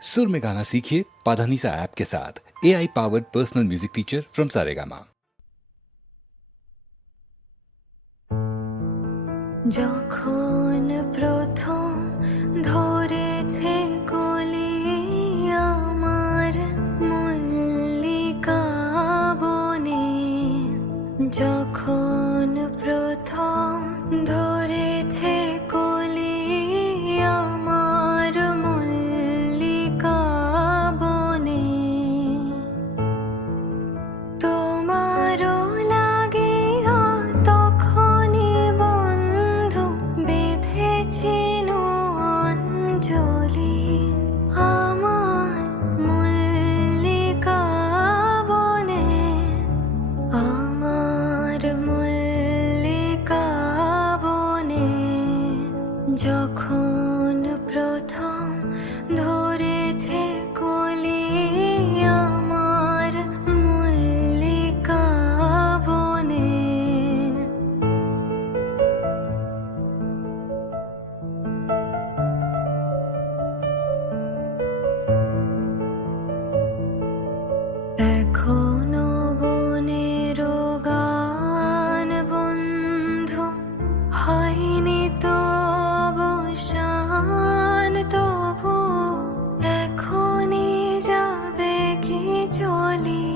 सुर में गाना सीखिए पाधानीसा ऐप के साथ। AI powered personal music teacher from Saregama. যখন প্রথম ধরেছে কলি আমার মল্লিকা বনে, যখন প্রথম ধরেছে কলি আমার মল্লিকা বনে, তোমারও লাগে তখনই বন্ধু বেঁধেছিল অঞ্জলি আমার মল্লিকা বনে, আমার মল্লিকা বনে, যখন প্রথম ধরেছে কলি আমার মল্লিকা বনে। এখনো বনের গান বন্ধু হয়নি তো অবসান, তবু এখনই যাবে কি চলি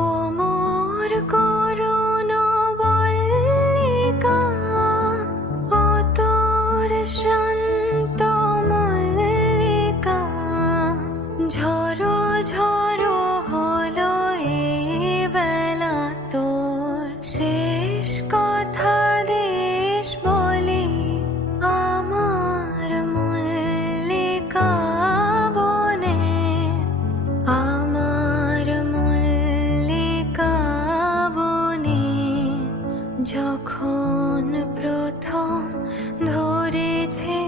ও মোর করুণ বল্লিকা, ও তোর শান্ত মল্লিকা, ঝড়ো ঝড়ো হলো এই বেলা তোর শেষ কথা দেশ বলি আমার মল্লিকা বনে, আমার মল্লিকা বনে, যখন প্রথম ধরেছে